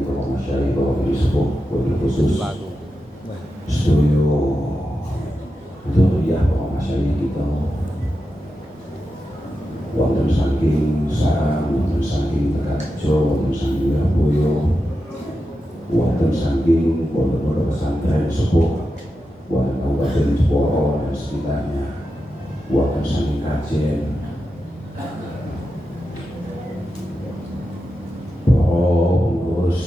Masyai, Bapak Masyai, Bapak Guru Sepuh, Wabil Khusus Studio Zuriyah Bapak Masyai kita wonten saking sarang, wonten saking Tegajo, wonten saking Lirboyo, wonten saking pondok-pondok pesantren sepuh, wonten Kabupaten Jeporo dan sekitarnya, wonten saking Kajen, pengurus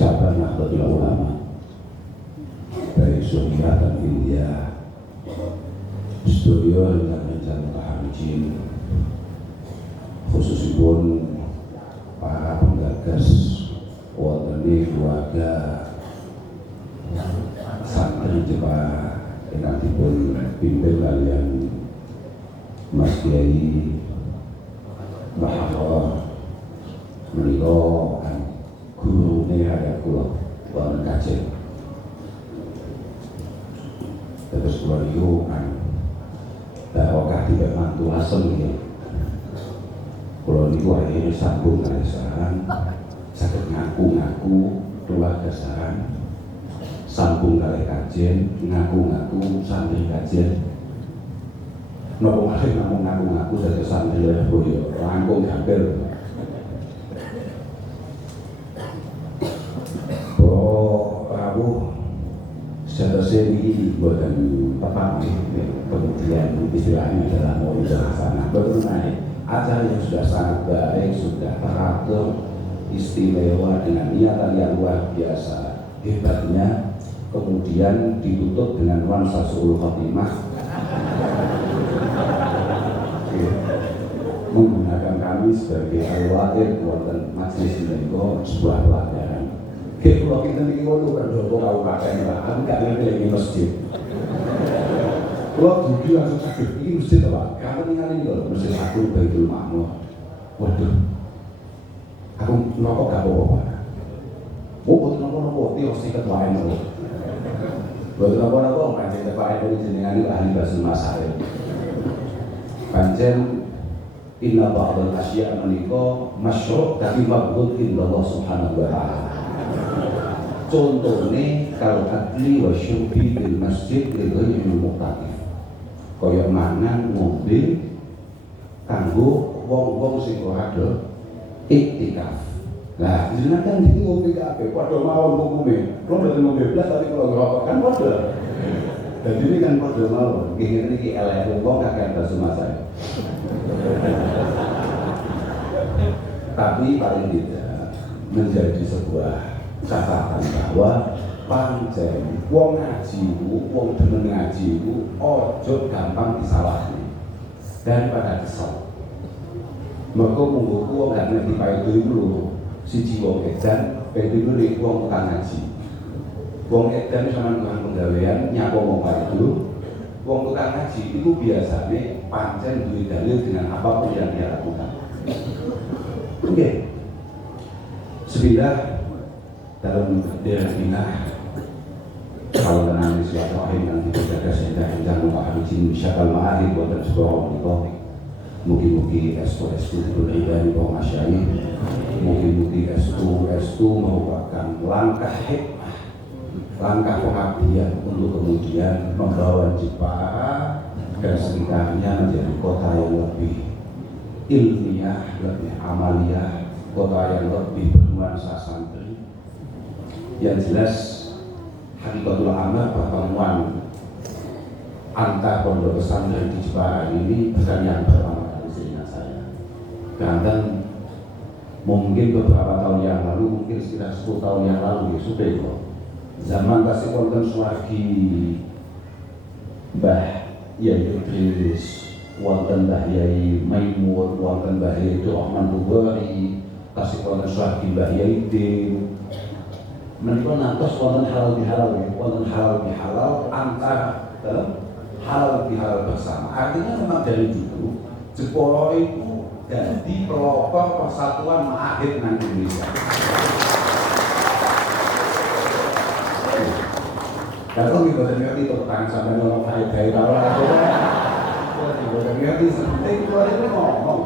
cabang Nahdlatul Ulama, baik Suriah dan India, studio rekan-rekan mutaharrijin, khususipun para penggagas wonten keluarga santri Jepara ingkang dipun pimpin kalian Mas Kiai Bahwa menika gurune hayat kula wonten Kajen. Terus kula niku barokah dipek mantu asem nggih. Kula niku akhire sambung kalih sareng saged ngaku-ngaku keluarga sareng, sambung kalih Kajen, ngaku-ngaku santri Kajen. Napa malih namung ngaku-ngaku dadi santri Lirboyo, langkung hampir. Rawuh seterusnya ini buatan tepat kemudian istilahnya adalah mau sana betul naik acara yang sudah sangat baik, sudah teratur, istimewa dengan niatan yang luar biasa hebatnya, kemudian ditutup dengan nuansa suul khotimah menggunakan kami sebagai al-wa'id wonten majelis menika sebuah pelajaran. Kayak kalau kita ini waktu berdoa kabupaten lah, aku gak ngerti lagi masjid. Kalau jujur langsung sakit, ini masjid apa? Kamu tinggal ini loh, masjid aku Baitul Ma'mur. Waduh, aku nokok gak apa-apa. Buat nokok-nokok, dia harus ikat lain loh. Buat nokok-nokok, pancen tepain dari jenengan itu ahli bahasa masalah. Pancen inna ba'dal asya' menika masyru' tapi mabghud illallah subhanahu wa ta'ala. Contohnya kalau adli wa syubi bil masjid lil ghairil muqtatif. Kaya mangan ngombe kanggo wong-wong sing ora do iktikaf. Lah jenengan kan iki ngombe kabeh padha mawon hukume. Kulo mboten ngombe blas tapi kalau ngerokok kan padha. Jadi ini kan padha mawon. Nggih iki elek wong kakek bahasa masalah. Tapi paling tidak menjadi sebuah catatan bahwa pancen wong ngajiku, wong demen ngajiku ojo gampang disalahkan daripada kesel. Mergo munggo wong gak ngerti paedo iku lho, siji wong edan, pediku nek wong tukang ngaji. Wong edan sampeyan tukang penggawean nyapa wong paedo. Wong tukang ngaji itu biasanya pancen duwe dalil dengan apapun yang dia lakukan. Oke. Sebilah dalam daerah Minah kalau tenang di silaturahim yang dijaga sehingga mutaharrijin syakal ma'arif buatan sekolah menikah mungkin S2 beribadi Bapak Masyai, mungkin S2 merupakan langkah hikmah, langkah pengabdian untuk kemudian membawa Jepara dan sekitarnya menjadi kota yang lebih ilmiah, lebih amaliyah, kota yang lebih bernuansa santri. Yang jelas hakikatul amal pertemuan antar pondok pesantren di Jepara ini bukan yang pertama kali seingat saya. Karena mungkin beberapa tahun yang lalu, mungkin sekitar 10 tahun yang lalu ya sudah kok. Zaman kasih wonten suwagi Mbah Yai Idris, wonten Mbah Yai Maimun, wonten Mbah Yai Rahman Bukhari, kasih wonten suwagi Mbah Yai Din. Menika nantos wonten halal bihalal, wonten halal bihalal antara halal bihalal bersama. Artinya memang dari dulu Jepara itu jadi pelopor persatuan ma'ahid nang Indonesia. Kalau kita ngerti tepuk tangan sampai nolong kaya-kaya tahu lah aku kan kita ngerti penting keluar itu ngomong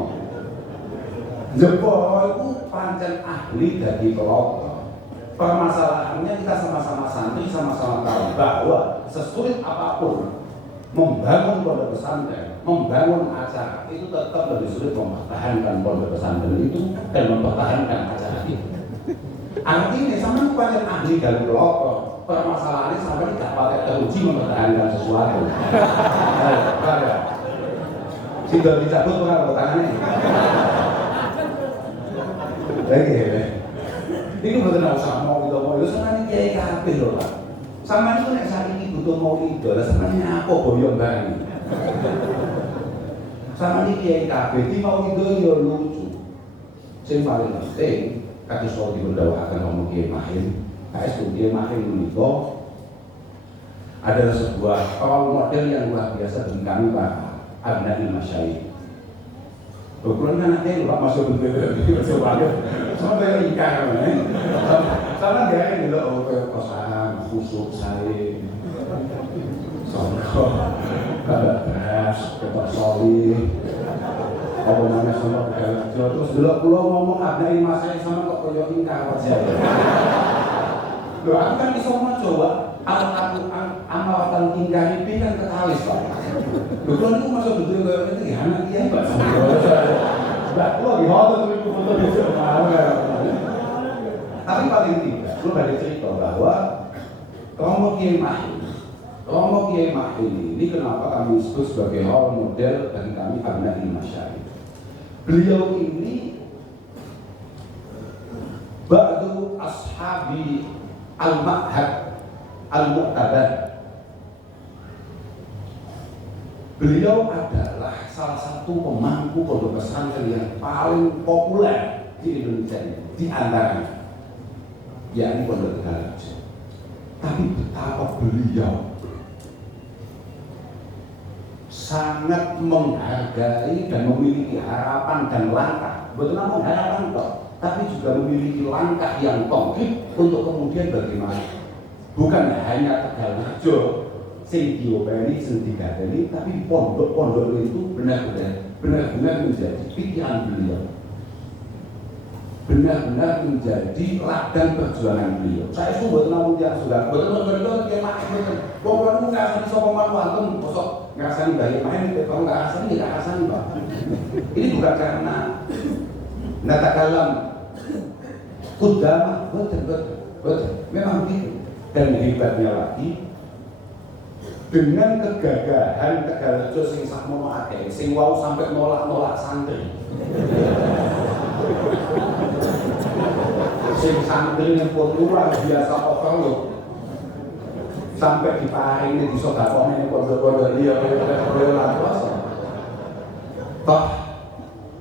Jeporo itu pancen ahli dari kelompok. Permasalahannya kita sama-sama santri, sama-sama tahu bahwa sesulit apapun membangun pondok pesantren, membangun acara itu tetap lebih sulit mempertahankan pondok pesantren itu dan mempertahankan acara itu. Artinya sama pancen ahli dari kelompok. Permasalahannya sampai tidak pakai teruji mempertahankan sesuatu. Sudah dicabut pengaruh tangannya. Lagi ya, ini betul usah mau gitu mau itu sama ini kiai kabeh loh Pak. Sama itu nek saat ini butuh mau itu, lah sama ini apa boyong bareng. Sama ini kiai kabeh di mau itu ya lucu. Sing paling penting kados soal diberdawakan ngomong kiai mahir, KS kiai mahir menika adalah sebuah role model yang luar biasa bagi kami Pak Abnai Masyayikh. Ukuran anaknya lupa masuk betul-betul coba sama kayak ikan sama dia ini loh kosan khusuk saya songkok kada beras ketok soli apa namanya sama kayak terus dulu pulau ngomong Abnai Masyayikh sama kok koyo ingkar aja loh aku kan bisa mau coba amawatan tingkah ini kan ketalis Pak. Bukan itu masuk betul kayak itu ya anak dia Pak. Enggak, lo di hotel tuh itu foto di sana. Tapi paling tidak, lo ada cerita bahwa Romo Kiai Mahir ini kenapa kami sebut sebagai role model bagi kami Abnai Masyayikh. Beliau ini ba'du ashabi al-ma'had al-mu'tabar. Beliau adalah salah satu pemangku pondok pesantren yang paling populer di Indonesia ini, di antaranya, yakni Pondok Tegalrejo. Tapi betapa beliau sangat menghargai dan memiliki harapan dan langkah, betul namanya harapan toh, tapi juga memiliki langkah yang konkret untuk kemudian bagaimana. Bukan hanya Tegalrejo sing diopeni, sing digadeni, tapi pondok-pondok itu benar-benar menjadi pikiran beliau, benar-benar menjadi ladang perjuangan beliau. Saya itu buat namun yang sudah betul-betul dia main pokoknya nggak asal sokoman wanten, kosok nggak asal bayar main, kalau nggak asal Pak. Ini bukan karena nata kalam kudama, betul, memang begitu. Dan hebatnya lagi, dengan kegagahan Tegalrejo sing sakmono akeh, sing wau sampai nolak santri. Sing santri yang pun luar biasa overload. Sampai diparingi di sodakone pondok-pondok liya ora kuasa. Toh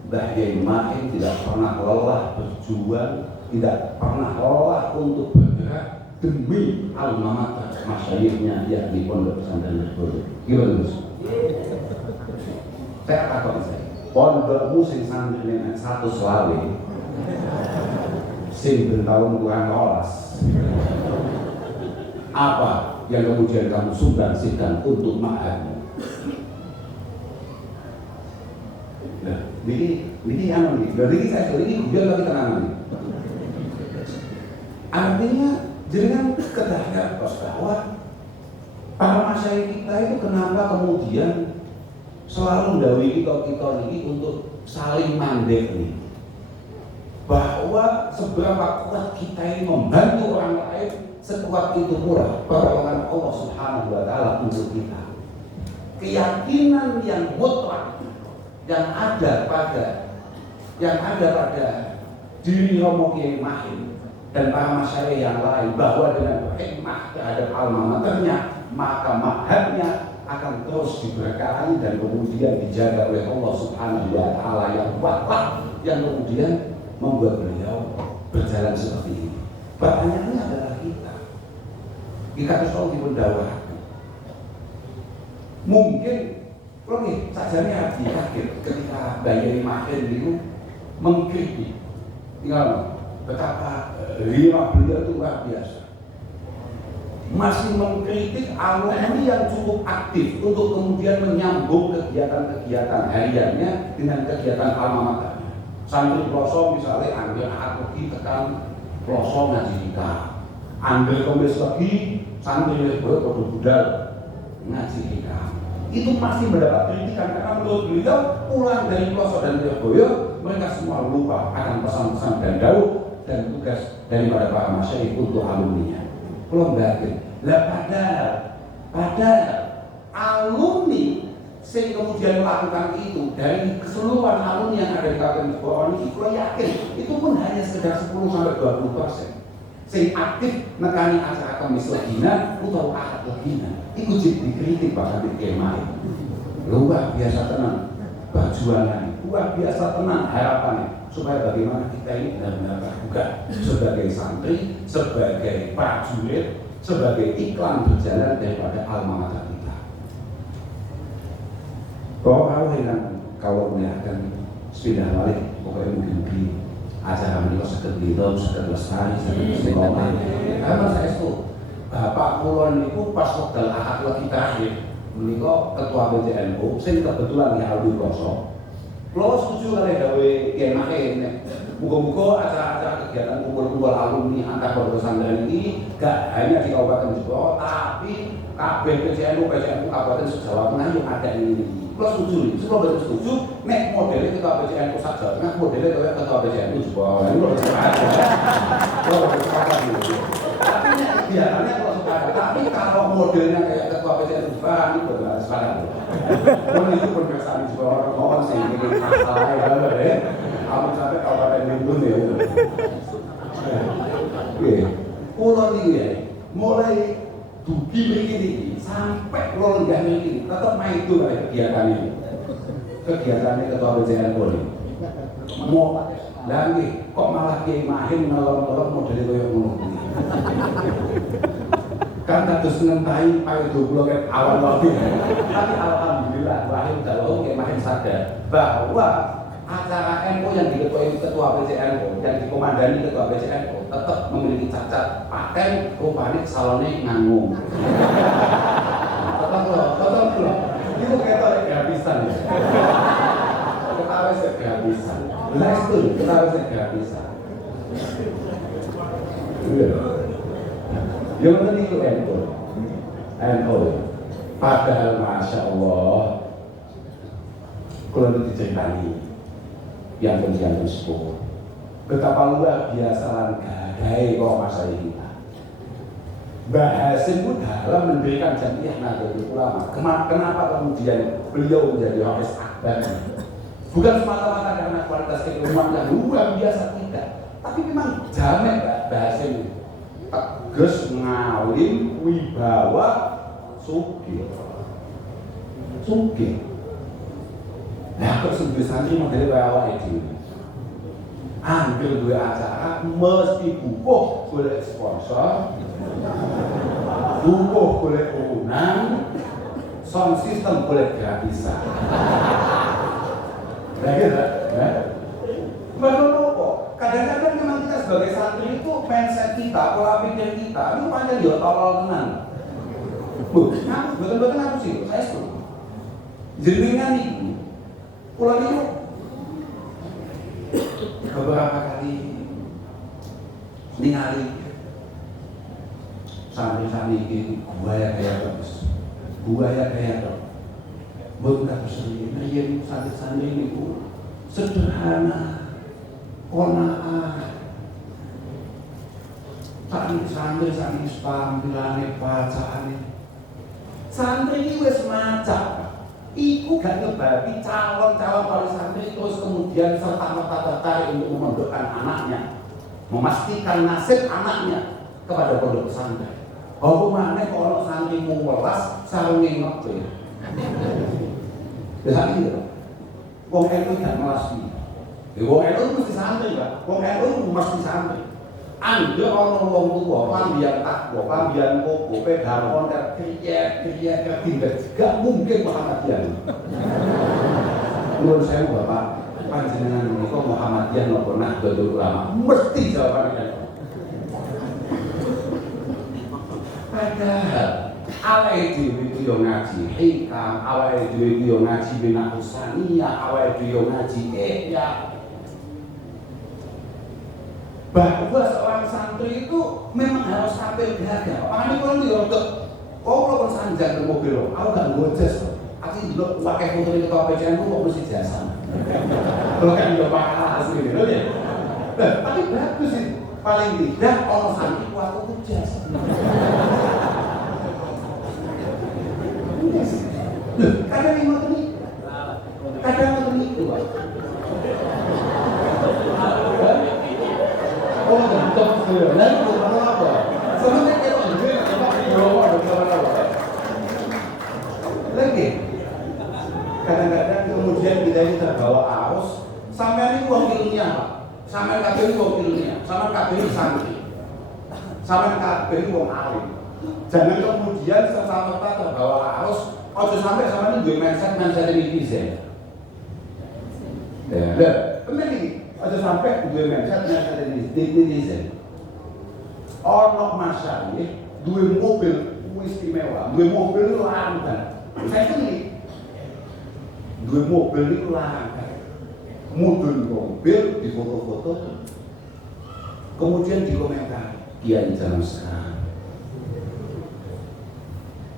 Mbah Yai Mahir tidak pernah lelah berjuang, tidak pernah lelah untuk bergerak demi alma mater masyayikhnya yakni Pondok Pesantren Tegalrejo. Gimana Gus? Saya takut saya. Pondokmu sing santri nek 100 selawe. Sing bertahun kurang lolas. Apa yang kemudian kamu sumbangsihkan untuk ma'hadmu? Nah, ini yang ini. Dari saya ini biar lagi tenang nih. Artinya jangan kedatangan bahwa para masyayikh kita itu kenapa kemudian selalu mendahului kita ini untuk saling mandek nih, bahwa seberapa kuat kita ini membantu orang lain, sekuat itu pula pertolongan Allah Subhanahu wa Ta'ala untuk kita. Keyakinan yang mutlak yang ada pada diri Romo Kiai Mahir dan para masyarakat yang lain, bahwa dengan berhikmah terhadap alma maternya, maka ma'hadnya akan terus diberkahi dan kemudian dijaga oleh Allah Subhanahu wa Ta'ala yang kuatlah, yang kemudian membuat beliau berjalan seperti ini. Pertanyaannya adalah kita selalu dipendawakan. Mungkin kalau nih sajane hati kaget ketika Mbah Yai Mahir itu mengkritik, tinggal betapa riwah beliau itu luar biasa. Masih mengkritik alumni yang cukup aktif untuk kemudian menyambung kegiatan-kegiatan hariannya dengan kegiatan alma maternya. Santri Ploso misalnya ambil ahad legi tekan Ploso ngaji kita, ambil Kamis lagi santri Leboyo kode budal ngaji kita. Itu masih mendapat kritikan karena menurut beliau pulang dari Ploso dan Leboyo mereka semua lupa akan pesan-pesan dan daun dan tugas daripada para masyayikh untuk alumninya. Belum yakin. Lah padahal alumni sehingga kemudian melakukan itu dari keseluruhan alumni yang ada di Kabupaten Bogor ini, saya yakin itu pun hanya sekitar 10-20%. Sing aktif nekani acara Kamis Legina atau Ahad Legina, itu jadi dikritik bahkan di kemai. Luar biasa tenang perjuangan, luar biasa tenang harapannya supaya bagaimana kita ini benar-benar terbuka sebagai santri, sebagai prajurit, sebagai iklan berjalan daripada alma mater kita. Bahwa kalau melihatkan sepindah balik, pokoknya mungkin acara menikah sekedar itu, sekedar lestari, sekedar istiqomah. Karena saya itu Bapak Kulon itu pas waktu ahad lagi terakhir menikah ketua BJNU, saya kebetulan di Aldi Ploso. Kalau setuju kali gawe kiai buka-buka acara-acara kegiatan kumpul-kumpul alumni antar pondok pesantren ini gak hanya di Kabupaten Jepara, tapi BJNU Kabupaten Jawa Tengah yang ada ini. Kalau setuju nih, kalau betul setuju, nek modelnya ketua BJNU Jawa Tengah, modelnya kayak ketua BJNU Jepara. Ini kalau sepakat, kalau sepakat gitu. Tapi biasanya kalau sepakat, tapi kalau modelnya kayak ketua BJNU Jepara, ini betul sepakat. Kalau itu perbedaan Jepara, orang sih bikin masalah ya, kamu sampai Kabupaten Lindung ya. Pulau ini ya, mulai dugi begini sampai pulau enggak begini, tetap main itu kayak kegiatannya ketua BJNU ini. Mau lagi kok malah kiai mahim nolong-nolong modelnya kayak ngono. Kan terus ngentahi pakai 20 kan awal lagi. Tapi alhamdulillah Wahid Dalawung kiai mahim sadar bahwa acara NU yang diketuai ketua BJNU dan dikomandani ketua BJNU tetap memiliki cacat paten rupanya salonnya nganggung. Tetap loh. Itu kayak gratisan ya. Ketawa saya gratisan. Lah itu ketawa saya gratisan. Yang tadi itu NU. Padahal Masya Allah kalau itu diceritani yang pendidikan tersebut betapa luar biasa gadai kok masa ini bahasa itu dalam mendirikan Jamiah Nahdlatul Ulama. Kenapa kemudian beliau menjadi Hafiz Akbar? Bukan semata-mata karena kualitas keilmuan yang luar biasa, tidak, tapi memang jamek bahasa ini tegas, ngalim, wibawa, sugih. Nah, kok sebut santri model awal itu ambil dua acara mesti bukuh boleh sponsor, bukuh boleh undang, sound system boleh gratisan. Lagi tak? Menurut kok kadang-kadang memang kita sebagai santri itu mindset kita, pola pikir kita itu panjang dia tolol tenang. Betul-betul aku sih, saya setuju. Jenengan itu pulang itu beberapa kali ningali santri-santri ini buaya kayak terus, bukan sendiri. Yang santri-santri ini sederhana, kona'ah. Santri pampilannya, bacaannya. Santri ini wis macam. Iku gak ngebabi calon-calon wali santri terus kemudian serta-merta tertarik untuk memondokkan anaknya, memastikan nasib anaknya kepada pondok pesantren. Apa maneh kok ana santri welas sarunge ngopo ya. Lah iki lho. Wong NU gak melas iki. Wong NU mesti santri, Pak. Wong NU mesti santri. Anda orang wong tua, lambian takwa, lambian koko, pegang kontak, kriya, gak mungkin Muhammadian. Menurut saya Bapak, panjenengan ini kok Muhammadian nggak pernah Nahdlatul Ulama, mesti jawabannya. Padahal awake dhewe itu yo ngaji hikam, awake dhewe itu yo ngaji bina usaniyah, awake dhewe yo ngaji ihya. bahwa seorang santri itu memang harus tampil gagah. Makanya kalau dia untuk kalau sanjang ke mobil, aku gak ngojes. Aku dulu pakai foto di ketua PCN itu kok mesti jasa. Kalau kan udah pakai asli gitu ya. Tapi bagus itu. Paling tidak orang santri kuat itu jasa. Kadang lima ini, kadang itu. Oh, bentuk sebenarnya itu apa? Sebenarnya kita juga apa di bawah ada apa? Lagi, kadang-kadang kemudian kita ini terbawa arus. Sampai ini wakilnya apa? Sampai kabel ini wakilnya, sama kabel ini santri, sama kabel ini wong alim. Jangan kemudian sesama kita terbawa arus. Oh, sampai sama ini gue mindset netizen. Ya, kembali. Aja sampai gue mindset netizen. Orang masyarakat dua mobil istimewa, dua mobil itu langka. Saya ini dua mobil itu langka. Mudun mobil di foto-foto, kemudian dikomentari dia di zaman sekarang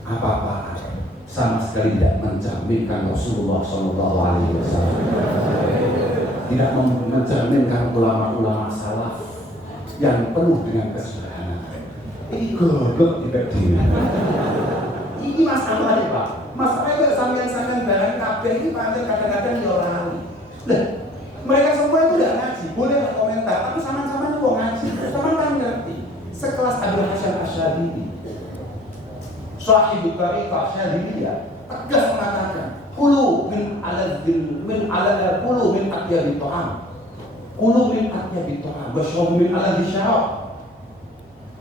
apa-apa sama sekali tidak mencerminkan Rasulullah SAW. Tidak mencerminkan ulama-ulama salaf yang penuh dengan kesederhanaan. Ini goblok di bawah. Ini masalahnya Pak. Masalahnya sampean-sampean barang kabeh ini pancen kadang-kadang ya ora ahli. Lah, mereka semua itu tidak ngaji, boleh komentar, tapi sama-sama itu mau ngaji. Sama kan ngerti. Sekelas Abdul Hasan Asy'adili, Sahih Tariqah Syadziliyah, tegas mengatakan Kulu min atyabi ta'am. Kulu min atyabi ta'am. Washrabu min aladhi syarab.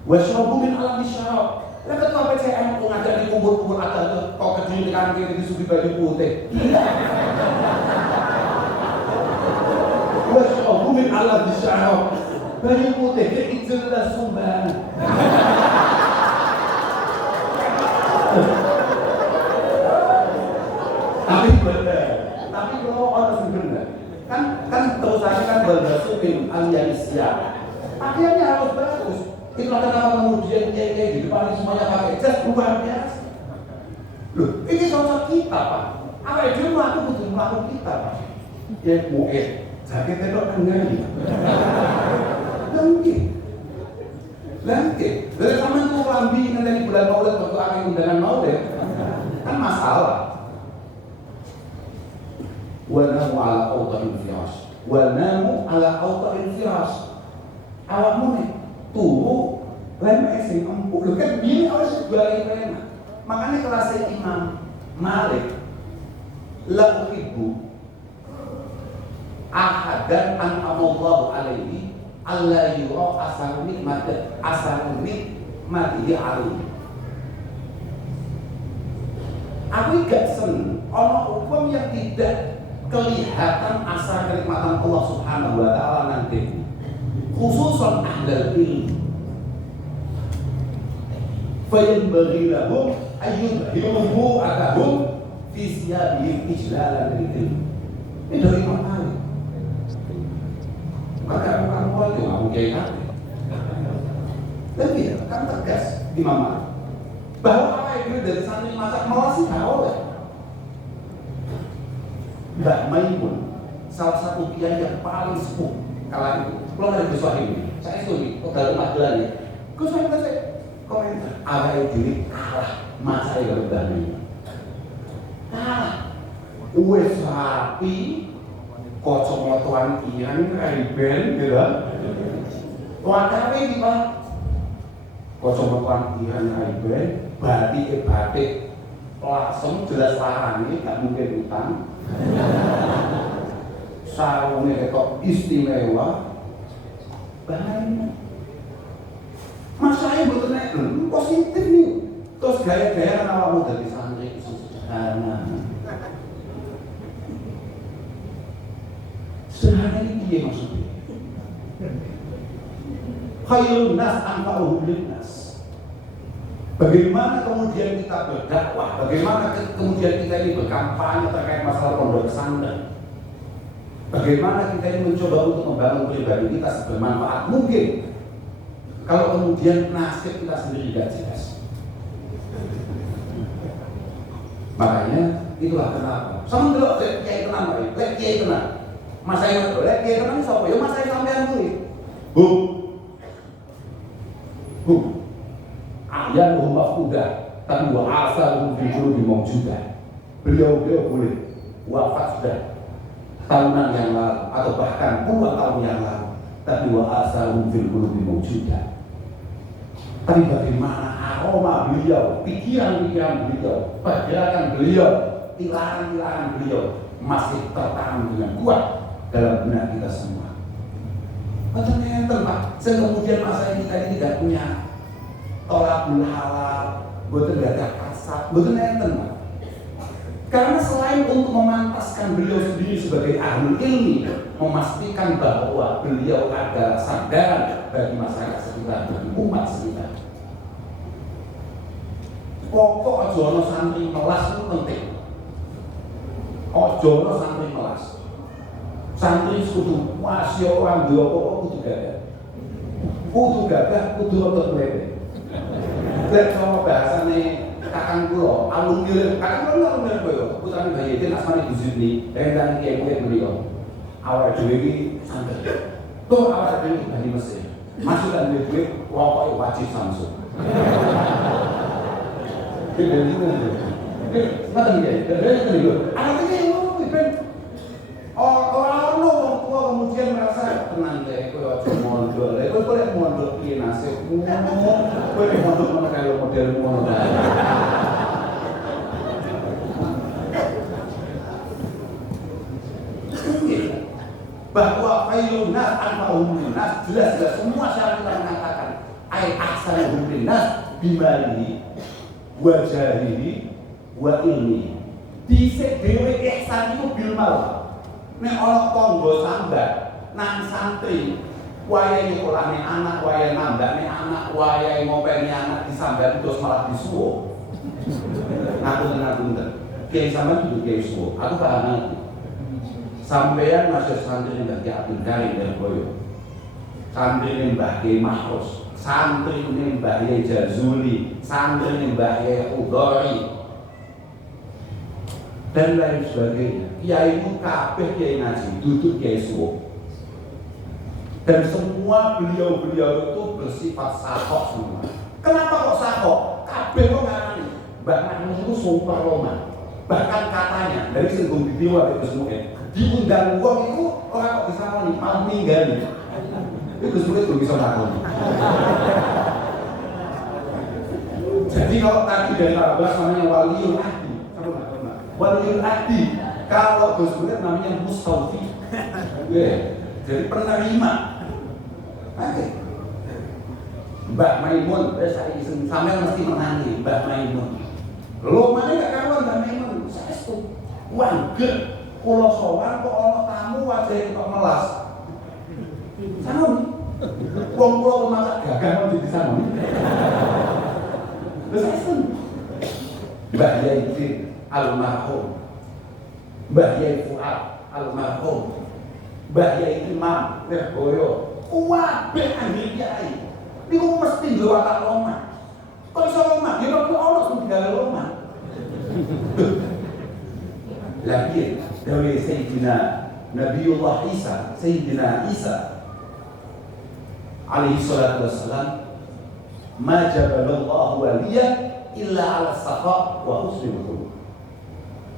Washrabu min aladhi syarab. Lah ketua PCN mau ngajak di kubur-kubur ada kok kecil di kanan kiri disuguhi baju putih. Gila. Washrabu min aladhi syarab. Baju putih itu sudah sumbangan. Tapi benar, tapi kalau orang benar, kan terus saja kan berdasarkan aliansia. Akhirnya harus bagus. Itulah kenapa kemudian kayak di depan semuanya pakai jas luar biasa. Loh, ini contoh kita Pak. Apa itu melakukan butuh melakukan kita Pak? Ya sakit itu kan nggak? Lengkit. Dari zaman itu lambi dari bulan Maulid waktu akhir undangan Maulid kan masalah. Wanamu ala awta'il firas. Wanamu ala awta'il firas. Awakmu nih turu lem sing empuk. Lho kan gini harus balik enak. Makanya kelasnya Imam Malik la uhibbu ahadan an'amallahu alaihi alla yura asar nikmatihi alaihi. Aku gak seneng ana hukum yang tidak kelihatan asal kenikmatan Allah Subhanahu wa taala nanti. Khususan ahlul ilmi. Fa yanbaghi lahum ayyudhiru akahum fi siyabihim ijlalan lil ilm. Ini dari Imam Malik. Maka bukan itu nggak mungkin kan? Dan dia kan tegas Imam Malik bahwa apa itu dari santri masak malah sih boleh. Mbak Maimun, salah satu kiai yang paling sepuh kala itu. Kalau dari Gus Wahid, saya studi, kalau Magelang ya. Gus Wahid saya komentar, awal diri kalah masa yang berbanding. Kalah, wes rapi, kocok motoran ian, riben, gitu. Wadah ini Pak, kocok motoran ian, riben, batik, langsung jelas larang ini, nggak mungkin utang. Sarungnya kok istimewa banyak. Mas saya betul positif nih. Terus gaya-gaya kan awakmu dari santri sederhana. Sederhana ini dia maksudnya. Khairun nas anfa'uhum linnas. Bagaimana kemudian kita berdakwah, bagaimana kemudian kita ini berkampanye terkait masalah pondok pesantren. Bagaimana kita ini mencoba untuk membangun pribadi kita sebermanfaat mungkin, kalau kemudian nasib kita sendiri tidak jelas. Makanya itulah kenapa. Sama dulu, kiai tenang, kiai tenang. Mas saya itu, kiai tenang siapa? Ya mas saya sampean tuh. Ayat rumah kuda, tapi wa asal dulu dimau juga. Beliau boleh wafat sudah tahunan yang lalu atau bahkan puluhan tahun yang lalu, tapi wa asal dulu dimau juga. Tapi bagaimana aroma beliau, pikiran-pikiran beliau, pergerakan beliau, ilahan-ilahan beliau masih tertanam dengan kuat dalam benak kita semua. Ternyata Pak, kemudian masa ini tadi tidak punya tolak halal, betul ada kasar, betul enten Pak. Karena selain untuk memantaskan beliau sendiri sebagai ahli ilmi, memastikan bahwa beliau adalah sandaran bagi masyarakat sekitar, bagi umat sekitar. Pokok ojo santri melas itu penting. Ojo santri melas. Santri kudu masih orang dua pokok kudu gagah, kudu otot melete. Lek sama bahasane kakang kula, alumni kakang kula alumni koyo putrane Bayi Yedin asmane Guzidni, rendang kiai beliau. Awal dhewe iki santri. Tuh awal dhewe bali Mesir. Masuk dan duwe pokoke wajib samsu. Ini ngerti ya? Dari itu artinya yang ngomong ben orang wong tua kemudian merasa tenang deh, kowe aja mondok. Kowe boleh mondok piye nasibmu? Kowe mondok mana kaya model ngono ta. Bahwa khairun nas anfa'uhum nas, jelas semua syariat mengatakan ai ahsanuhum linnas bimali wajarihi wa ilmi. Dhisik dhewe ihsan iku bil mal. Nek ana tangga sambat nang santri wayahe nyekolahne anak, wayahe nambane anak, wayahe ngopeni anak disambat terus malah disuwuk. Ngapunten. Kiai sampean kudu kiai suwuk. Aku paham. Sampeyan masih santri Mbah Ki Abdul Karim dari Boyo. Santri Mbah Ki Mahrus. Santri Mbah Yai Jazuli, santri Mbah Yai Udhari, dan lain sebagainya. Kiai itu kabeh kiai ngaji, duduk kiai suwuk. Dan semua beliau-beliau itu bersifat sahok semua. Kenapa kok sahok? Kabeh kok ngarani Mbah Mahmud itu sumpah Roma. Bahkan katanya dari Singgung Bidiwa ke Gus Mu'in, diundang uang itu orang kok bisa ngoni, malah ninggali. Itu Gus Mu'in belum bisa ngakoni. Jadi kalau tadi dari Arabas namanya waliul ahdi, waliul ahdi. Kalau Gus Mu'in namanya mustaufi. Jadi penerima. Oke. Mbak Maimun, saya sampai mesti menangi Mbak Maimun. Lo mana gak kawan Mbak Maimun? Saya itu wanggel. Kalau sowan kok ono tamu wajah kok melas. Sanon. Wong kula masak gagang di sana. Lha saestu. Mbah Yai almarhum. Mbah Yai Fuad almarhum. Mbah Yai Imam Lirboyo. Kabeh ahli kiai. Niku mesti duwe watak lomah. Kok iso lomah? Ya kok ono sing digawe lomah. Lagi dari Sayyidina Nabiullah Isa, Sayyidina Isa alaihi salatu wassalam, ma jabalallahu waliya illa ala safa wa husnul khuluq.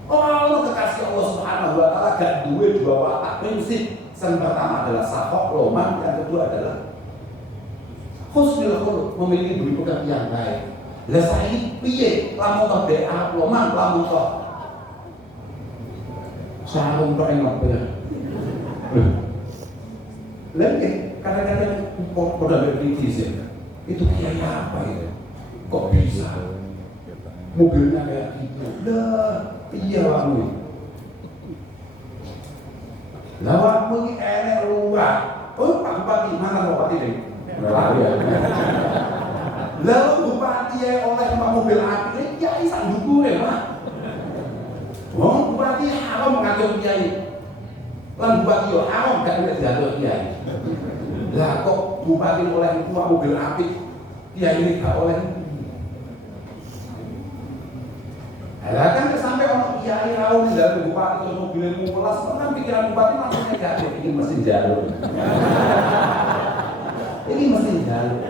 Kalau kekasih Allah Subhanahu wa taala gak duwe dua watak prinsip. Yang pertama adalah safa, loman, yang kedua adalah husnul khuluq, memiliki budi pekerti yang baik. Lah saiki piye lamun kok dhek loman, lamun kok sarung tok ing mobil. Lagi kadang-kadang pada berkritis ya. Itu kiai apa itu? Kok bisa? Mobilnya kayak gitu. Lah, iya kamu. Lah kamu ini enek luar. Oh, Pak Bupati, mana Pak Bupati ini? Lari ya. Lah Bupati ya oleh numpak mobil api, kiai sak dukure, Pak. Wong Bupati haram ngatur kiai. Lan Bupati yo haram gak nek jalur kiai. Lah kok bupati oleh mobil apik, kiai ini gak oleh. Lah kan sampai orang kiai rawon jalur bupati terus mobilnya mulas, kan pikiran bupati langsung negatif, ini mesin jalur. Ini mesin jalur.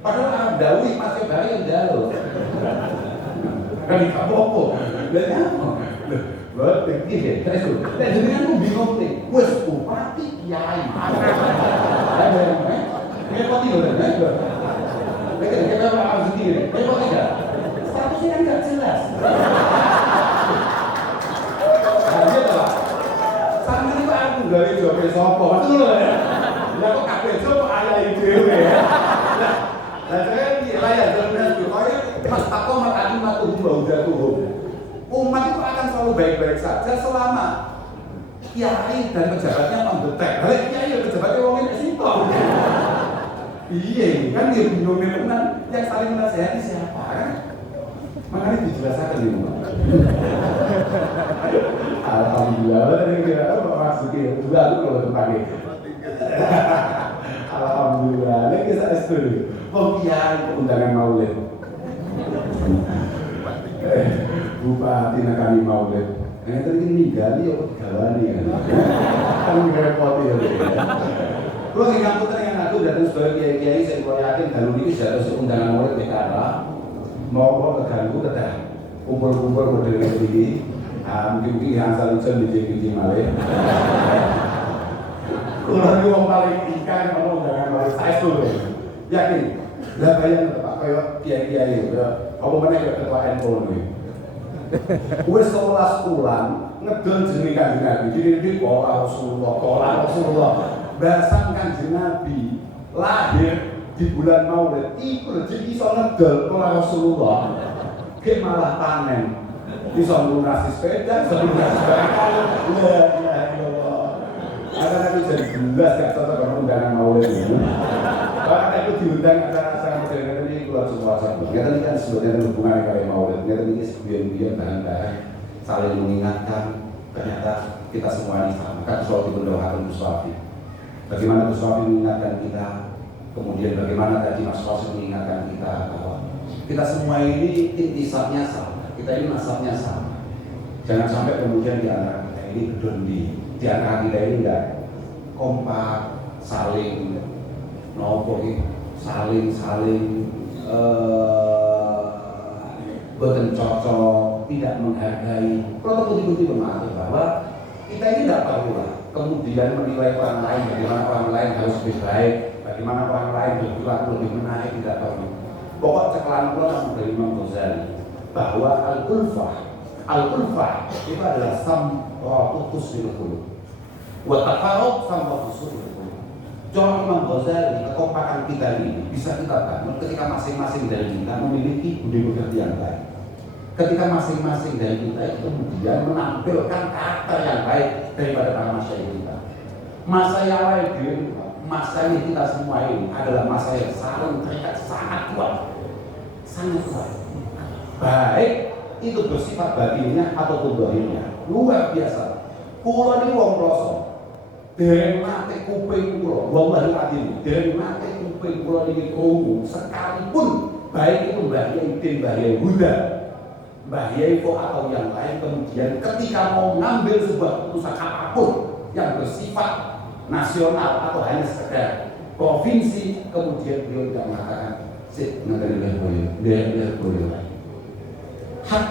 Padahal Arab Dawi masih bayar jalur. Kan dikapopo. Lah apa? Lah pikir terus. Lah jenengan ku bingung nih. Wes bupati kiai. Repot iki lho, nek. Nek kita harus sendiri. Repot enggak? Statusnya kan enggak jelas. Lanjut lah. Sampe iki aku gawe jobe sapa? Betul lho ya. Lah kok kabeh jobe ayah dhewe ya. Lah saya di layar jurnal itu Mas Tako Makadi Matuhu Baudatuhu. Umat itu akan selalu baik-baik saja selama kiai dan pejabatnya mendetek. Kalau kiai dan pejabatnya wong ini simpel. Iya, kan dia bingung tenan yang saling menasihati siapa kan? Makanya dijelaskan ini. Alhamdulillah, tadi kira maksudnya juga aku kalau terpakai. Alhamdulillah, ini kisah istri. Kiai undangan maulid. Bupati nakani maulid. Yang tadi ninggali ya digawani kan. Kan repot ya. Kalau nggak putar yang aku datang sebagai kiai-kiai, saya yakin kalau ini harus undangan maulid PKR. Mau keganggu tetap kumpul-kumpul model ini. Mungkin yang saling biji-biji malih. Kalau ini orang paling ikan kalau undangan maulid saya tuh yakin. Lah bayang tetap kayak kiai-kiai itu. Apa mana ketua NU nih? Wes 11 bulan ngedon jeneng Kanjeng Nabi. Jadi qala Rasulullah. Bahasan Kanjeng Nabi lahir di bulan Maulid. Iku rezeki iso ngedol qala Rasulullah. Ke malah panen. Iso lunasi sepeda, iso lunasi bakal. La ilaha illallah. Ada Nabi jadi jelas gak cocok dengan undangan Maulid ini. Bahkan itu diundang acara-acara modern ini keluar semua sahabat. Kita ini kan sebetulnya hubungan dengan Maulid. Kita ini sebian-bian bahan-bahan saling mengingatkan. Ternyata kita semua ini sama. Kan soal dipendoakan Gus Wafi. Bagaimana Gus Wafi mengingatkan kita. Kemudian bagaimana tadi Mas Wafi mengingatkan kita bahwa kita semua ini intisabnya sama. Kita ini nasabnya sama. Jangan sampai kemudian di antara kita ini berdondi. Di antara kita ini enggak kompak, saling nopo saling boten cocok, tidak menghargai. Kalau putih-putih bermakna bahwa kita ini tidak perlu lah kemudian menilai orang lain, bagaimana orang lain harus lebih baik, bagaimana orang lain berperilaku lebih menarik, tidak perlu. Pokok cekalan pulang dari Imam Ghazali bahwa al-ulfah itu adalah putus di qulub. Wa tafarruq putus di qulub. John Imam Ghazali, kekompakan kita ini bisa kita bangun ketika masing-masing dari kita memiliki budi pekerti yang baik. Ketika masing-masing dari kita itu kemudian menampilkan karakter yang baik daripada para masyayikh kita. Masa yang lain, masa yang kita semua ini adalah masa yang saling terikat sangat kuat. Sangat kuat. Baik itu bersifat batinnya ataupun zahirnya. Luar biasa. Kulo ini wong kloso. Dereng mate kuping kula, wallahi azim, dereng mate kuping kula niki krungu sekalipun baik itu Mbah Yai Din, Mbah Yai Huda, Mbah Yai Fo atau yang lain kemudian ketika mau ngambil sebuah keputusan apapun yang bersifat nasional atau hanya sekedar provinsi, kemudian beliau tidak mengatakan sip ngandani biar boyo hak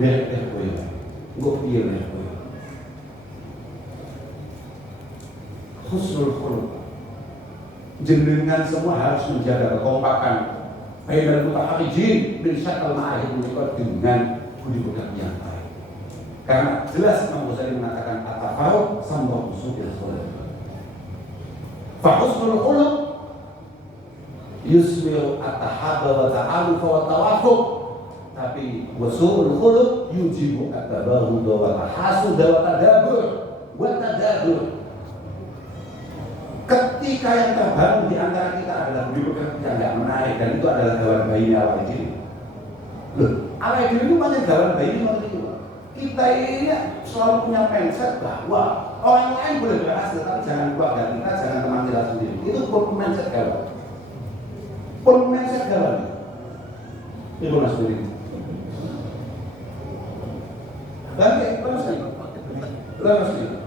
biar boyo engko piye biar boyo husnul khuluq. Jenengan semua harus menjaga kekompakan bainal mutaharijin min syakal ma'ahid dengan budi pekerti yang baik. Karena jelas Imam Ghazali mengatakan at-tafarruq samra usul khuluq. Fa husnul khuluq yusmiru at-tahabba wa ta'aluf wa tawafuq. Tapi wasu'ul khuluq yujibu at-tabaghud wa tahasud wa tadabbur wa tadabbur. Ketika yang terbangun di antara kita adalah budi pekerti yang tidak menarik dan itu adalah gawan bayinya awal diri. Loh, awal diri itu macam gawan bayi itu. Kita ini selalu punya mindset bahwa orang lain boleh berhasil, tapi jangan keluarga kita, jangan teman kita sendiri. Itu pun mindset kawan. Pun mindset kawan. Itu mas sendiri. Lagi,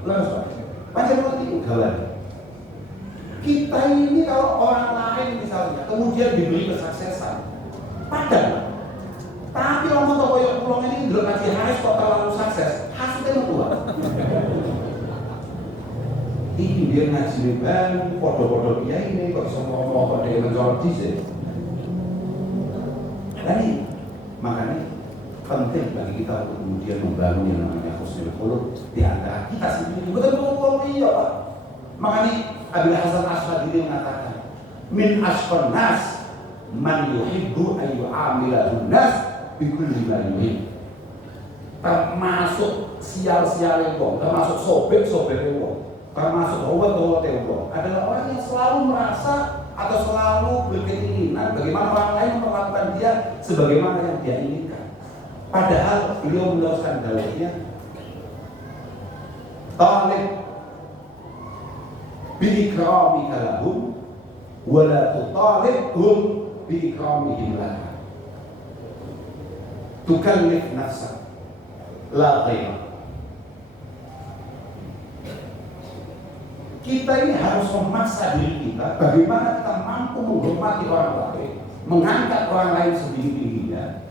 langsung. Macam itu kawan. Kita ini kalau orang lain misalnya, kemudian diberi kesuksesan, padahal. Tapi orang mau koyok pulang ini belum ngaji Haris kok terlalu sukses, hasilnya keluar. Ini dia ngaji ban, foto-foto dia ini kok bisa ngomong dia menjawab disini. Jadi makanya penting bagi kita untuk kemudian membangun yang namanya husnul khuluq di antara kita sendiri. Betul-betul iya Pak. Makanya Abil Hasan Asy'adili mengatakan, min asqan nas man yuhibbu an yu'amilahun nas bikulli ma yuhib. Termasuk sial-sial wong, termasuk sobek-sobek wong, termasuk howat-howat wong adalah orang yang selalu merasa atau selalu berkeinginan bagaimana orang lain memperlakukan dia sebagaimana yang dia inginkan. Padahal beliau meneruskan dalilnya, talib bi-ikramika lahum wa la tutalibhum bi-ikramihim laka. Tukallif nafsak la ghairah. Kita ini harus memaksa diri kita bagaimana kita mampu menghormati orang lain, mengangkat orang lain setinggi-tingginya.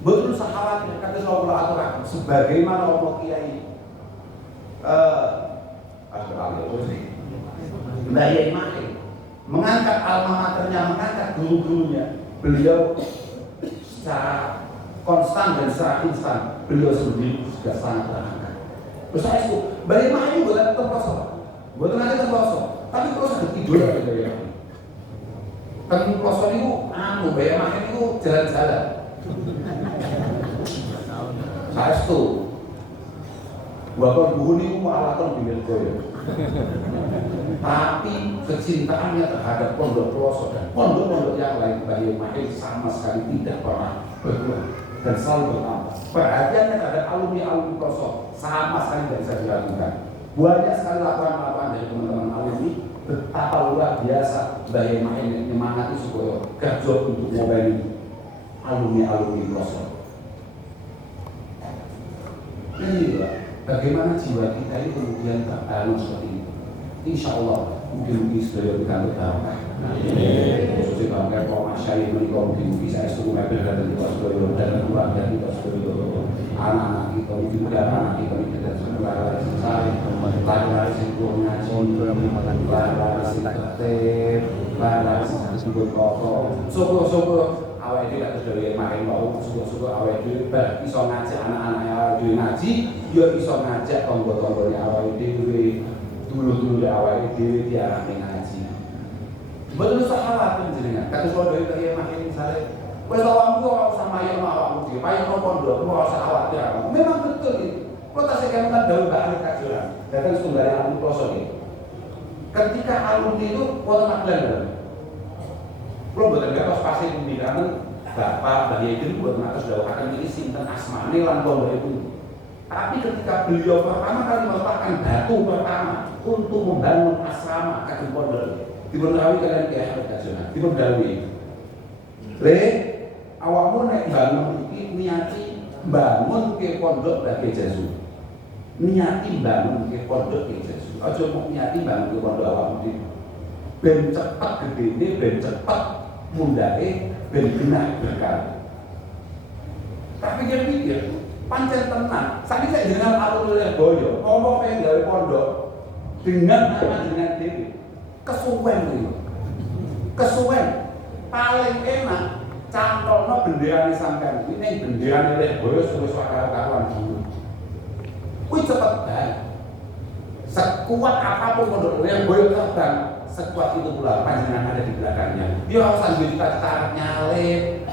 Betul sahabat kata Rasulullah aturakan sebagaimana Allah Kiai Mbah Mahir mengangkat alma maternya, mengangkat guru-gurunya. Beliau secara konstan dan secara instan beliau sendiri juga sangat terangkat. Terus saya itu Mbah Mahir bukan terpaksa, bukan nanti terpaksa, tapi terus ada tidur aja ya. Tapi terpaksa itu Mbah Mahir itu jalan-jalan. Saya itu bahkan buku ini alatkan bimbel goyo. Tapi kecintaannya terhadap pondok pelosok dan pondok-pondok yang lain bagi Mahir sama sekali tidak pernah berkurang dan selalu bertambah. Perhatiannya terhadap alumni pelosok sama sekali tidak bisa diragukan. Banyak sekali laporan-laporan dari teman-teman alumni betapa luar biasa bagi Mahir menyemangati supaya kerja untuk mobile alumni pelosok. Ini bagaimana jiwa kita ini kemudian terbangun seperti itu. Insya Allah mungkin sedaya kita bertambah. Khususnya bangga kaum masyayikh menikah mungkin bisa esok mebel dan kita sedaya dan keluarga kita sedaya, anak-anak kita mungkin anak kita dan semua selesai. Lari-lari sebelum ngaji, lari-lari tertib, lari-lari sebelum kotor. Syukur-syukur awal itu tak sedaya makin mau, syukur-syukur awal itu bisa ngajak anak-anak awal itu ngaji, dia bisa ngajak tonggo-tonggonya awal itu dulu awal itu dia ngaji. Betul sahabat penjenengan. Kata saudara dari makin misalnya, wes awakmu ora usah mayang awakmu dhewe, mayang pondok ora usah khawatir. Memang betul itu. Kalau tak saya katakan dawuh bahane kajuran, datang setunggal alumni pelosok itu. Ketika alumni itu wonten magelang. Kalau buatan gak pas pasti pembicaraan bapak bagi itu buat mengatas dawuh akan ini sinten asmane lan pondok itu. Tapi ketika beliau pertama kali meletakkan batu pertama untuk membangun asrama kagem pondok, dipundhawuhi kalian Ki Ahmad Kajonan, dipundhawuhi. Le awakmu nek bangun iki niati bangun ke pondok Mbah Jesu. Niati bangun ke pondok Mbah Jesu. Aja mung niati bangun ke pondok awakmu dhewe. Ben cepet gedene, ben cepet mundake, ben genah berkah. Tapi dia pikir pancen tenan. Saiki saya dengan alur yang boyo, ngomong pengen gawe pondok dengan anak dengan dewi. Kesuwen itu. Kesuwen paling enak cantolno benderane sampean. Ini benderane lek boyo wis karo-karoan dulu. Kuwi cepet bae. Sekuat apapun pondok yang boyo terbang, sekuat itu pula panjenengan ada di belakangnya. Dia harus sambil cita-cita nyalip,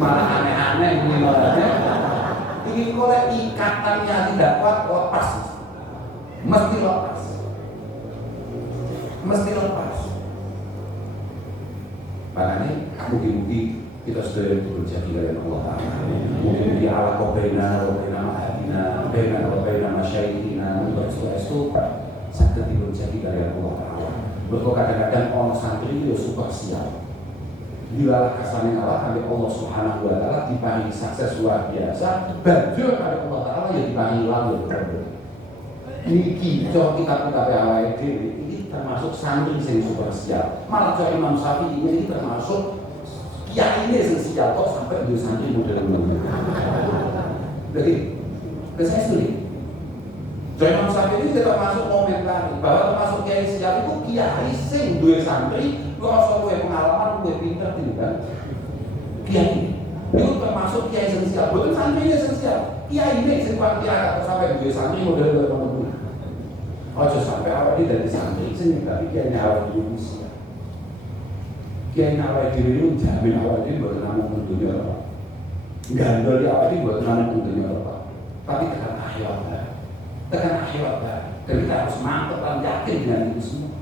malah aneh-aneh menilainya. Ini kalau ikatannya tidak kuat, lepas. Mesti lepas. Mesti lepas. Makanya mungkin kita sudah bekerja dengan Allah. Mungkin Allah kau bina ma'abi Nah, baina masyayikhina itu saged dipun jadi dari Allah Ta'ala. Mergo kadang-kadang orang santri itu super siap. Bila kasane Allah kali Allah Subhanahu wa taala diparingi sukses luar biasa, banjur kali Allah Ta'ala ya diparingi lalu. Niki cok kitab-kitab awake dhewe iki termasuk santri sing super siap. Malah cok Imam Syafi'i ini termasuk kiai ini sing siap kok sampai di santri model ngono. Jadi saya setuju. Cok Imam Syafi'i ini termasuk komentar bahwa termasuk kiai siap itu kiai sing duwe santri kok kowe pengalaman kowe pinter kan. Kiai itu termasuk kiai sing siap, bukan santri sing siap. Kiai ini sing kuat kiai sampai duwe santri model ngono. Ojo sampai awal ini dari santri sini, tapi kiai awal di Indonesia. Kiai awal di Indonesia jamin awal ini buat namun dunia apa? Gandol di awal ini buat namun dunia apa? Tapi tekan akhirat lah, tekan akhirat lah. Dan kita harus mantap dan yakin dengan itu semua.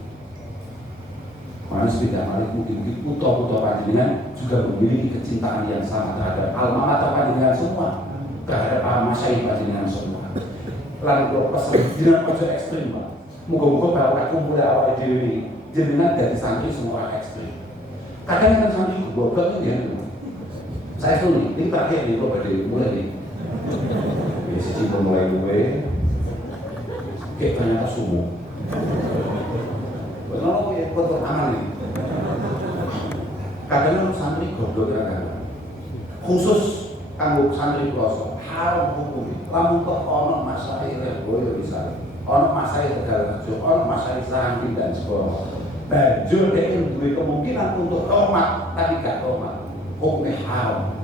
Karena sepeda malik mungkin putra-putra panjenengan juga memiliki kecintaan yang sama terhadap alma mater panjenengan semua, terhadap para masyayikh panjenengan semua. Lalu kalau pas jenengan ojo ekstrim, muga-muga bahwa kumpul awal diri jenengan dari santri semua ekstrim. Kadang kan santri goblok itu ya. Saya tuh nih, ini terakhir nih, kok dari mulai nih. Sisi mulai gue, kayak ternyata subuh. Benar ya, betul aman nih. Kadang santri goblok kan, khusus kanggo santri pelosok. Haram hukum, lamun kok ono masalah boyo bisa, ono masalah tegal kerja, ono masalah sarang dan sekolah. Banjur dia duwe kemungkinan untuk hormat, tapi gak hormat, hukumnya haram.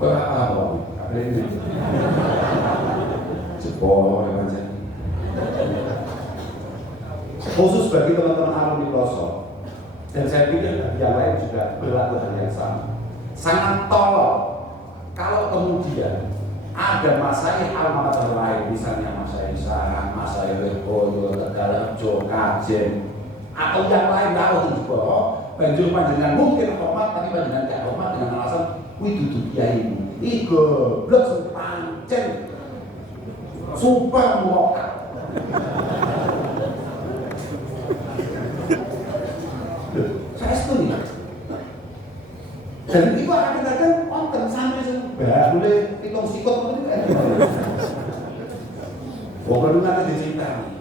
Kau apa? Apa ini? Jepol ya macam. Khusus bagi teman-teman alumni pelosok, dan saya pikir yang lain juga berlaku hal yang sama. Sangat tolong kalau kemudian ada masalah alma mater lain, misalnya masalah Sarang, masalah Lirboyo, Tegalrejo, Kajen, atau yang lain tahu di bawah, banjur panjenengan mungkin hormat, tapi panjenengan tidak hormat dengan alasan wih duduk kiai ini goblok sepancen super muokat. Saya setuju. Dan itu akan dikatakan konten santri sing boleh hitung sikot itu kan. Bukan nanti dicintai.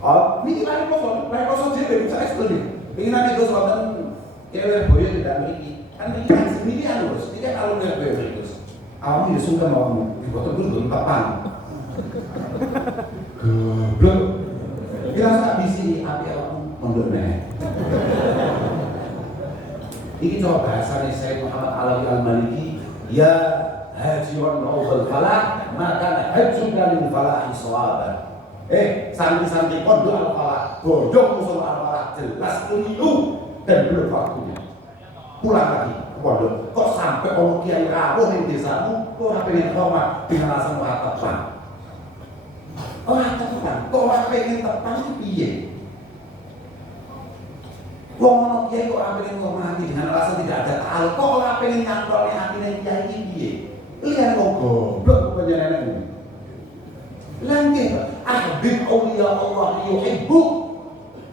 Oh, ini lagi kosong jadi saya setuju. Ingin nanti terus konten cewek boyo tidak memiliki. Kan ini kan sendirian terus. Ini kan kalau nggak boyo terus. Awalnya sungkan mau dipotong dulu papan. Goblok. Biasa bisi api awakmu mondone. Ini coba bahasanya Sayyid Muhammad Alawi Al-Maliki, ya hajiran raudhal falah, maka hajjun lil falahi shawaban. Santri-santri pondok al-falah, bodoh musuh al-falah, jelas keliru dan belum waktunya. Pulang lagi ke pondok. Kok sampai orang kiai rawuh di desamu, kok pengen hormat dengan alasan tepat. Tepat, kok pengen tepat itu piye? Wong kiai kok pengen ngomati dengan alasan tidak ada taal, kok pengen nyantolne atine kiai iki piye? Lihat kok goblok panjenengan ini. Langgih, ahbib auliya Allah yuhibbu.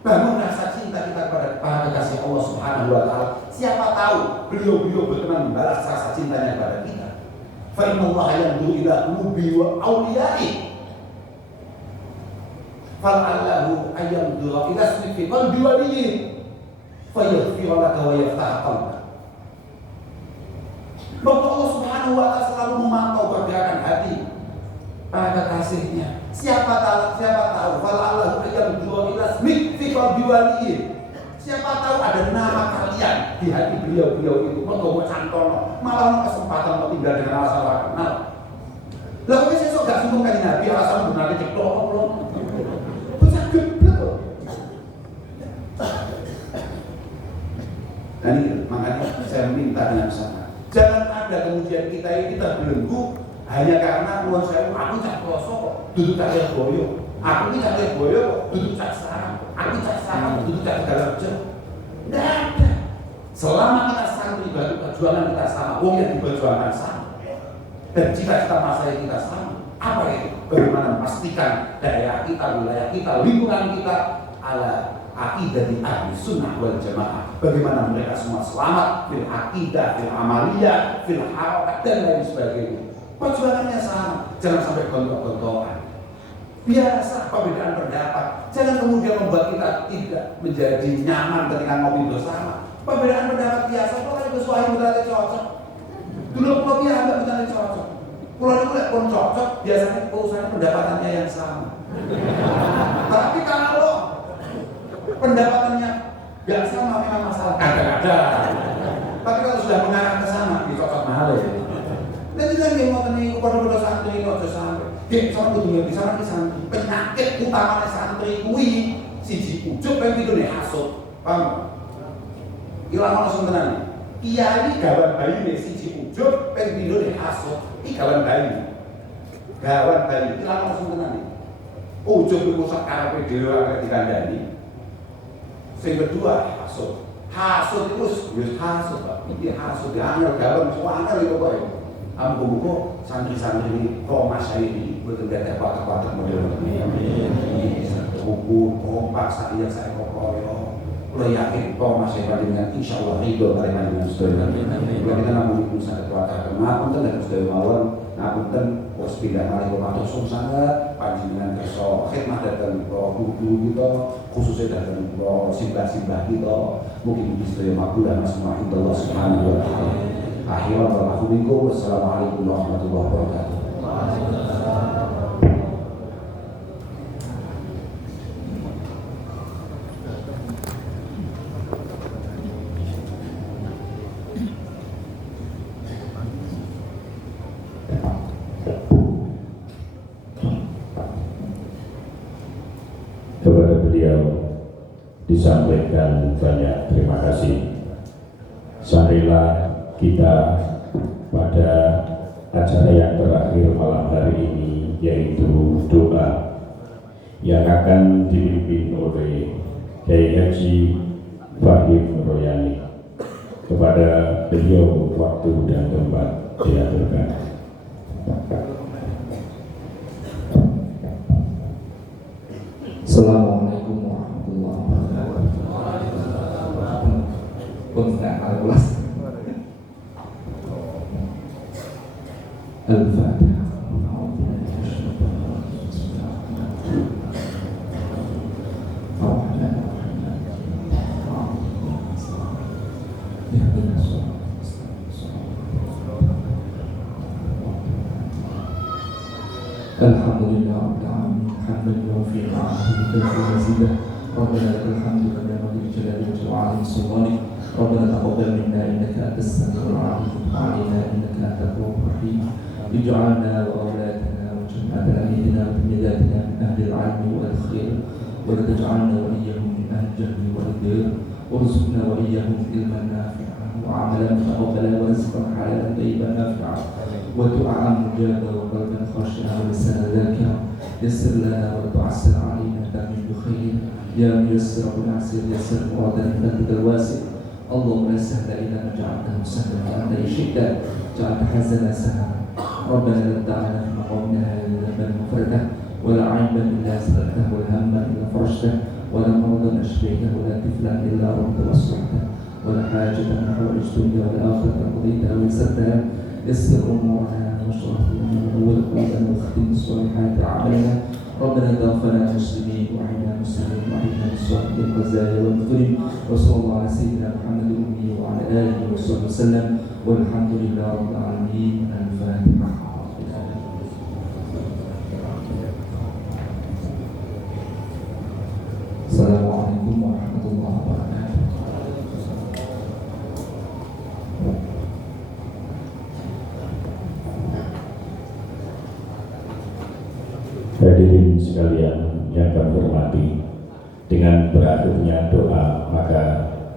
Bangun rasa cinta kita kepada para kekasih Allah Subhanahu wa taala. Siapa tahu beliau berkenan membalas rasa cintanya kepada kita. Fa inna Allah yanzuru ila qulubi wa awliya'i. Fal'allahu ayyamdura ila ismi fi qalbi waliyyi. Fayaghfir laka wa yaftah qalbak. Maka Allah Subhanahu wa taala selalu memantau pergerakan hati para kekasihnya. Siapa tahu fal'allahu ayyamdura ila ismi fi qalbi waliyyi. Siapa tahu ada nama kalian di hati beliau itu. Maka mau cantono, malah kesempatan mau tinggal dengan alasan kenal. Lalu saya gak sungguh kali Nabi alasan benar cek belum. Dan ini makanya saya minta dengan sana. Jangan ada kemudian kita terbelenggu hanya karena nuwun sewu aku cak kloso duduk cak Lirboyo. Aku ini cak Lirboyo duduk cak Sarang. Aku cak Sarang duduk cak Tegalrejo. Enggak ada. Selama kita santri, berarti perjuangan kita sama, wong yang diperjuangkan sama, dan cita-cita masa yang kita sama. Apa itu? Bagaimana memastikan daerah kita, wilayah kita, lingkungan kita ala akidah di ahli sunnah wal jamaah. Bagaimana mereka semua selamat fil akidah, fil amaliyah, fil harakat dan lain sebagainya. Perjuangannya sama, jangan sampai gontok-gontokan. Biasa perbedaan pendapat, jangan kemudian membuat kita tidak menjadi nyaman ketika ngopi bersama. Perbedaan pendapat biasa, kalau ada kesuaian berarti cocok. Dulu kalau dia agak berarti cocok. Kalau itu pun cocok, biasanya urusan pendapatannya yang sama. Tapi kalau pendapatannya nggak sama, memang masalah kadang-kadang. Tapi kalau sudah mengarah ke sana, dicocok mahal ya. Dan juga yang mau tanya kepada santri, kok sampai dia sama kudu ngerti sama santri. Penyakit utamanya santri kuwi siji ujug pengen tidurne hasud. Paham? Ilang ono sing tenan. Kiai gawan bayi nek siji ujug pengen tidurne hasud. Iki gawan bayi. Gawan bayi ilang ono sing tenan. Ujug iku sak karepe dhewe arep dikandani. Sing kedua hasud. Hasud itu wis hasud, Pak. Iki hasud angel gawan suwana iki pokoke. Ambo-ambo santri-santri ini, Mas ini betul gak kuat-kuat model ini. Buku, kompak, saya kokoyo. Kalau yakin Mas dengan insya Allah ridho kali dengan sedoyo. Kalau kita namun itu sangat kuat. Ngapun dan sedoyo mawon, ngapun dan pos pindah kali komato sangat panjenengan kerso khidmat datang ke budu kita, khususnya datang ke simbah-simbah kita. Mungkin sedoyo makbulah mas Allah subhanahu wa ta'ala. Akhirnya warahmatullahi wassalamualaikum warahmatullahi wabarakatuh. Kepada beliau disampaikan banyak terima kasih. Marilah kita pada acara yang terakhir malam hari ini, yaitu doa yang akan dipimpin oleh Kiai Haji Fahim Royani. Kepada beliau waktu dan tempat diaturkan. Assalamualaikum warahmatullahi wabarakatuh. Al-Fatihah. Alhamdulillah rabbil alamin hamdan yuwaffi ni'amahu wa mazidah. Rabbana lakal hamdu kama yanbaghi li jalali wajhika wa sultanik. Rabbana taqabbal minna innaka antas samiul 'alim wa 'alaina innaka antat tawwabur rahim. Ij'alna wa awladana wa jama'atana ahlina wa tamyidatina min ahli al-'ilmi wal khair wa la taj'alna wa iyyahum min ahli al-jahli wal dir. Warzuqna wa iyyahum ilman nafi'an wa 'amalan mutaqabbalan wa rizqan halalan tayyiban nafi'an. ودعاء مجابا وقلبا خاشعا ولسانا ذاكرا. يسر لنا ولا تعسر علينا تامين بخير. يا ميسر ونعسر يسر مرادنا بفضلك الواسع. اللهم لا سهل الا ما جعلته سهلا وانت ان شئت جعلت حزنا سهلا. ربنا لا تدعنا في مقامنا هذا ذنبا مفردا ولا عيبا الا سترته ولا هما الا فرجته ولا مرضا اشفيته ولا طفلا الا ربت واصلحته ولا حاجه من حوائج الدنيا والاخره قضيتها ويسرتها. يسر امورنا واشرح لنا ونور قلوبنا واختم الصالحات اعمالنا. ربنا توفنا مسلمين واحينا مسلمين واحينا بالصالحين الخزايا والمكرم. وصلى الله على سيدنا محمد الامي وعلى اله وصحبه وسلم والحمد لله رب العالمين. الفاتحه. Assalamualaikum warahmatullahi wabarakatuh. Hadirin sekalian yang kami hormati, dengan berakhirnya doa maka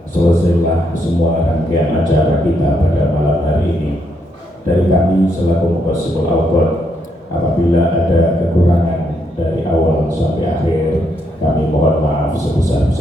selesailah semua rangkaian acara kita pada malam hari ini. Dari kami selaku Muqaddimul Awqaf, apabila ada kekurangan dari awal sampai akhir, kami mohon maaf sebesar-besarnya.